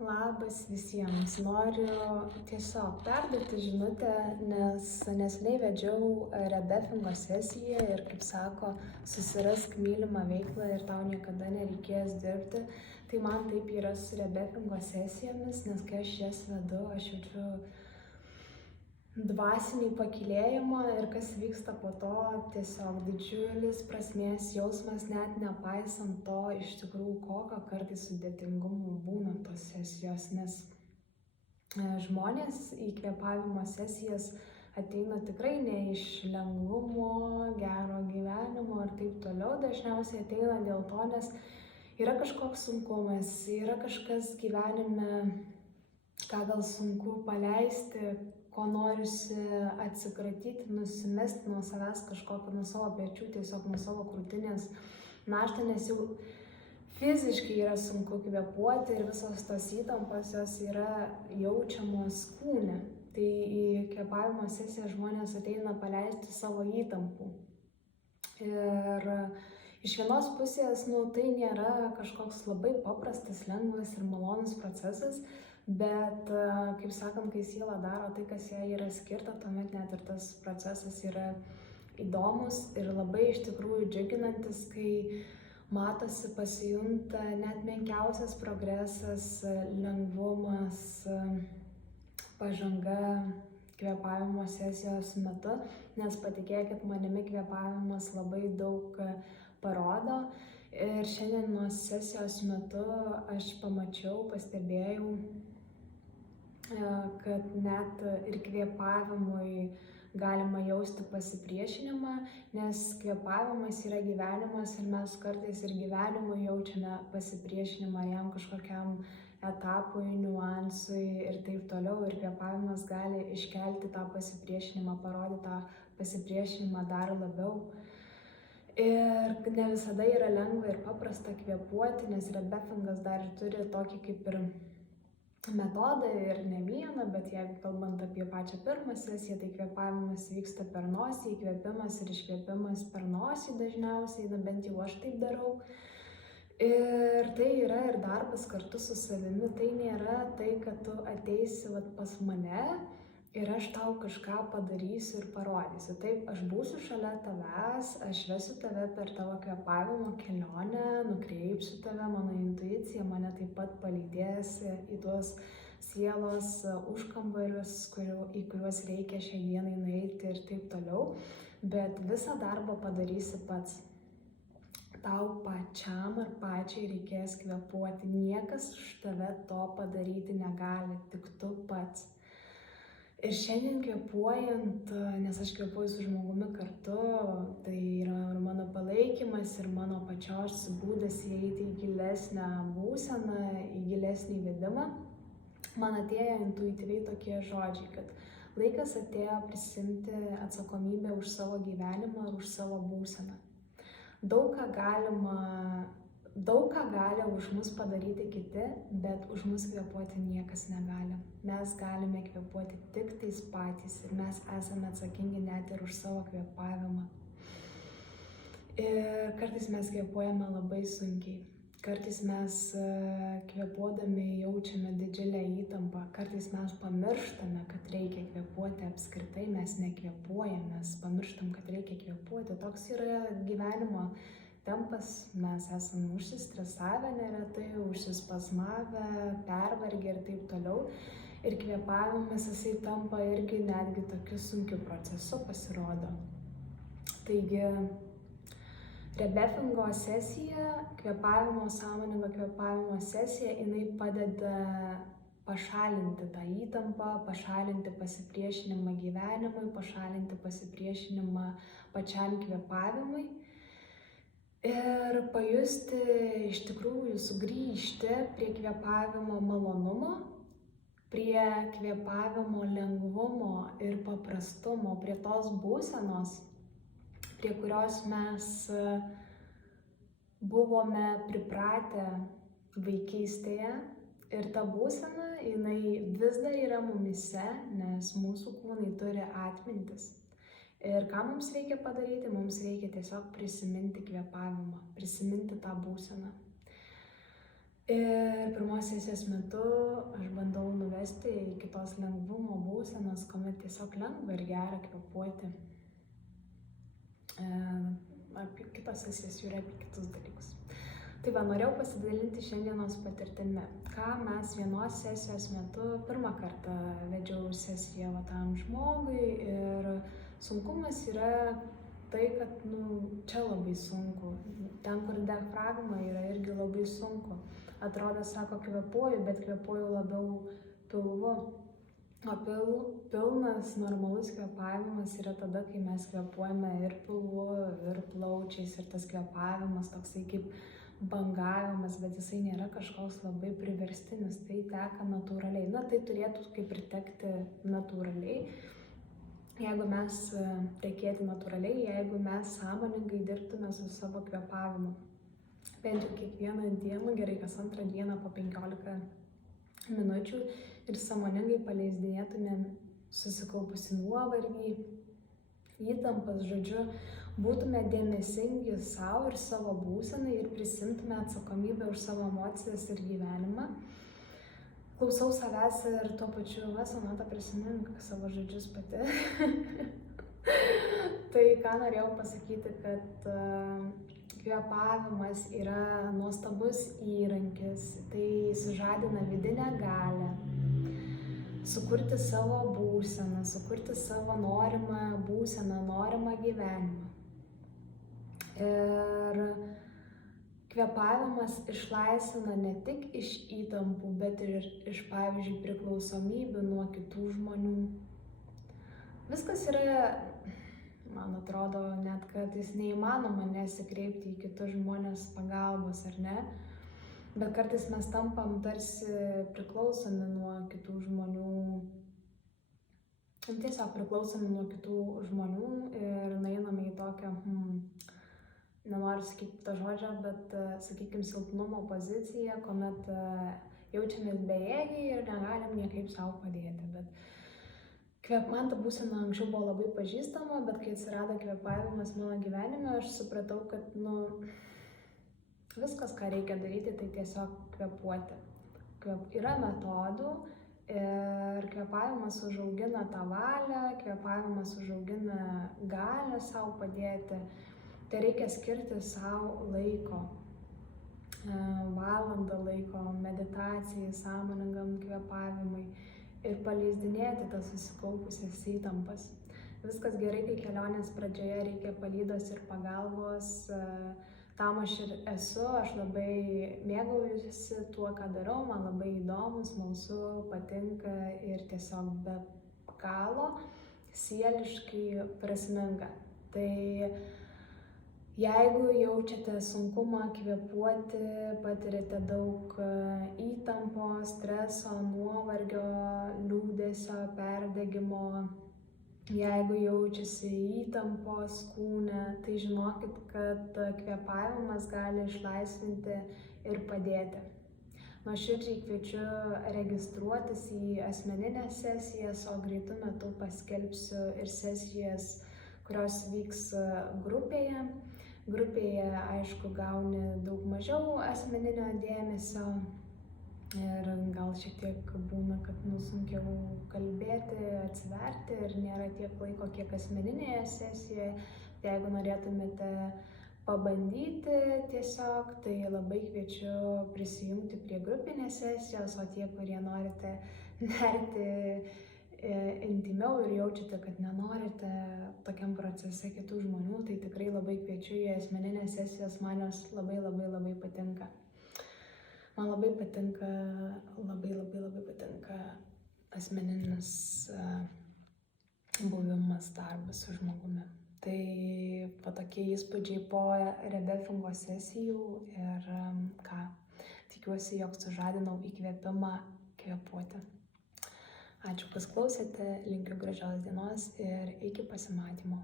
Labas visiems. Noriu tiesiog perduoti žinutę, nes neseniai vedžiau rebefingo sesiją ir, kaip sako, susirask mylimą veiklą ir tau niekada nereikės dirbti. Tai man taip yra su rebefingo sesijomis, nes kai aš jas vedu, aš jaučiu dvasinį pakylėjimą ir kas vyksta po to, tiesiog didžiulis prasmės jausmas, net nepaisant to iš tikrųjų kokio kartais sudėtingumo būna tos sesijos, nes žmonės į kvėpavimo sesijas ateina tikrai ne iš lengvumo, gero gyvenimo ir taip toliau, dažniausiai ateina dėl to, nes yra kažkoks sunkumas, yra kažkas gyvenime, ką gal sunku paleisti, ko norisi atsikratyti, nusimesti nuo savęs kažkokio, nuo savo pečių, tiesiog nuo savo krūtinės naštą, nes jau fiziškai yra sunku kvėpuoti ir visos tos įtampos jos yra jaučiamos kūne. Tai į kvėpavimo sesiją žmonės ateina paleisti savo įtampų. Ir iš vienos pusės, tai nėra kažkoks labai paprastas, lengvas ir malonus procesas, bet, kaip sakant, kai siela daro tai, kas jai yra skirta, tuomet net ir tas procesas yra įdomus ir labai iš tikrųjų džiuginantis, kai matosi, pasijunta net menkiausias progresas, lengvumas, pažanga kvėpavimo sesijos metu, nes patikėkit manimi, kvėpavimas labai daug parodo. Ir šiandienos sesijos metu aš pastebėjau, kad net ir kvėpavimui galima jausti pasipriešinimą, nes kvėpavimas yra gyvenimas ir mes kartais ir gyvenimui jaučiame pasipriešinimą jam kažkokiam etapui, niuansui ir taip toliau. Ir kvėpavimas gali iškelti tą pasipriešinimą, parodyti tą pasipriešinimą dar labiau. Ir ne visada yra lengva ir paprasta kvėpuoti, nes rebefingas dar turi tokį kaip ir metodą ir ne vieną, bet jeigu kalbant apie pačią pirmą sesiją, tai kvėpavimas vyksta per nosį, įkvėpimas ir iškvėpimas per nosį dažniausiai, bent jau aš taip darau. Ir tai yra ir darbas kartu su savimi, tai nėra tai, kad tu ateisi pas mane ir aš tau kažką padarysiu ir parodysiu. Taip, aš būsiu šalia tavęs, aš vesiu tave per tavo kvėpavimo kelionę, nukreipsiu tave, mano intuicija mane taip pat palydės į tuos sielos užkambarius, į kuriuos reikia šiai dienai nueiti ir taip toliau. Bet visą darbą padarysi pats. Tau pačiam ar pačiai reikės kvėpuoti. Niekas už tave to padaryti negali, tik tu pats. Ir šiandien kvėpuojant, nes aš kvėpuoju su žmogumi kartu, tai yra ir mano palaikymas, ir mano pačios būdas įeiti į gilesnę būseną, į gilesnį vedimą, man atėjo intuityviai tokie žodžiai, kad laikas atėjo prisimti atsakomybę už savo gyvenimą ir už savo būseną. Daug ką gali už mus padaryti kiti, bet už mus kvėpuoti niekas negali. Mes galime kvėpuoti tik tais patys ir mes esame atsakingi net ir už savo kvėpavimą. Ir kartais mes kvėpuojame labai sunkiai. Kartais mes kvėpuodami jaučiame didžiulę įtampą. Kartais mes pamirštame, kad reikia kvėpuoti apskritai, mes nekvėpuojame, mes pamirštam, kad reikia kvėpuoti. Toks yra gyvenimo tempas, mes esame užsistresavę neretai, užsispazmavę, pervargę ir taip toliau. Ir kvėpavimas jisai tampa irgi netgi tokiu sunkiu procesu pasirodo. Taigi, rebefingo sesija, sąmoningo kvėpavimo sesija, jinai padeda pašalinti tą įtampą, pašalinti pasipriešinimą gyvenimui, pašalinti pasipriešinimą pačiam kvėpavimui. Ir pajusti, iš tikrųjų sugrįžti prie kvėpavimo malonumo, prie kvėpavimo lengvumo ir paprastumo, prie tos būsenos, prie kurios mes buvome pripratę vaikystėje. Ir ta būsena, jinai vis dar yra mumyse, nes mūsų kūnai turi atmintis. Ir ką mums reikia padaryti? Mums reikia tiesiog prisiminti kvėpavimą, prisiminti tą būseną. Ir pirmos sesijos metu aš bandau nuvesti iki tos lengvumo būsenos, kuomet tiesiog lengva ir gera kvėpuoti. Apie kitos sesijos yra apie kitus dalykus. Tai va, norėjau pasidalinti šiandienos patirtimi. Ką mes vienos sesijos metu, pirmą kartą vedžiau sesiją tam žmogui ir sunkumas yra tai, kad čia labai sunku. Ten, kur diafragma yra, irgi labai sunku. Atrodo, sako, kvėpuoju, bet kvėpuoju labiau pilvu. O pilnas normalus kvėpavimas yra tada, kai mes kvėpuojame ir pilvu, ir plaučiais, ir tas kvėpavimas toksai kaip bangavimas, bet jisai nėra kažkoks labai priverstinis, tai teka natūraliai. Na, tai turėtų kaip ir tekti natūraliai, jeigu mes tekėti natūraliai, jeigu mes sąmoningai dirbtume su savo kvėpavimu. Bent jau kiekvieną dieną, gerai kas antrą dieną po 15 minučių ir sąmoningai paleisdinėtumėm susikaupusi nuovargį, įtampas, žodžiu, būtume dėmesingi savo ir savo būsenai ir prisimtume atsakomybę už savo emocijas ir gyvenimą. Klausau savęs ir tuo pačiu, Sonata, prisimink savo žodžius pati. Tai ką norėjau pasakyti, kad kvėpavimas yra nuostabus įrankis, tai sužadina vidinę galią, sukurti savo būseną, sukurti savo norimą būseną, norimą gyvenimą. Ir kvėpavimas išlaisvina ne tik iš įtampų, bet ir iš, pavyzdžiui, priklausomybių nuo kitų žmonių. Viskas yra, man atrodo, net kartais neįmanoma nesikreipti į kitus žmonės pagalbos, ar ne? Bet kartais mes tampam tarsi priklausomi nuo kitų žmonių, tiesiog priklausomi nuo kitų žmonių ir nueiname į tokią, nenoriu sakyti to žodžio, bet, sakykime, silpnumo poziciją, kuomet jaučiamės bejėgiai ir negalim niekaip savo padėti. Man ta būsena anksčiau buvo labai pažįstama, bet kai atsirado kvėpavimas mano gyvenime, aš supratau, kad viskas, ką reikia daryti, tai tiesiog kvėpuoti. Yra metodų ir kvėpavimas užaugina tą valią, kvėpavimas užaugina galią savo padėti. Tai reikia skirti savo laiko, valandą laiko meditacijai, sąmoningam kvėpavimui ir paleisdinėti tas susikaupusias įtampas. Viskas gerai, kai kelionės pradžioje reikia palydos ir pagalbos. Tam aš ir esu, aš labai mėgaujuosi tuo, ką darau, man labai įdomu, smalsu, patinka ir tiesiog be galo sieliškai prasminga. Tai jeigu jaučiate sunkumą kvėpuoti, patiriate daug įtampos, streso, nuovargio, liūdesio, perdegimo, jeigu jaučiasi įtampos kūne, tai žinokit, kad kvėpavimas gali išlaisvinti ir padėti. Nuoširdžiai kviečiu registruotis į asmeninės sesijas, o greitu metu paskelbsiu ir sesijas, kurios vyks grupėje. Grupėje, aišku, gauni daug mažiau asmeninio dėmesio ir gal šiek tiek būna, kad sunkiau kalbėti, atsiverti ir nėra tiek laiko, kiek asmeninėje sesijoje. Jeigu norėtumėte pabandyti tiesiog, tai labai kviečiu prisijungti prie grupinės sesijos, o tie, kurie norite nerti intimiau ir jaučiate, kad nenorite tokiam procese kitų žmonių, tai tikrai labai kviečiu į asmeninės sesijas, man jos labai patinka. Man labai patinka asmeninis buvimas, darbas su žmogumi. Tai tokie įspūdžiai po rebefingo sesijų ir tikiuosi, jog sužadinau įkvėpimą kvėpuoti. Ačiū, kas klausėte, linkiu gražios dienos ir iki pasimatymo.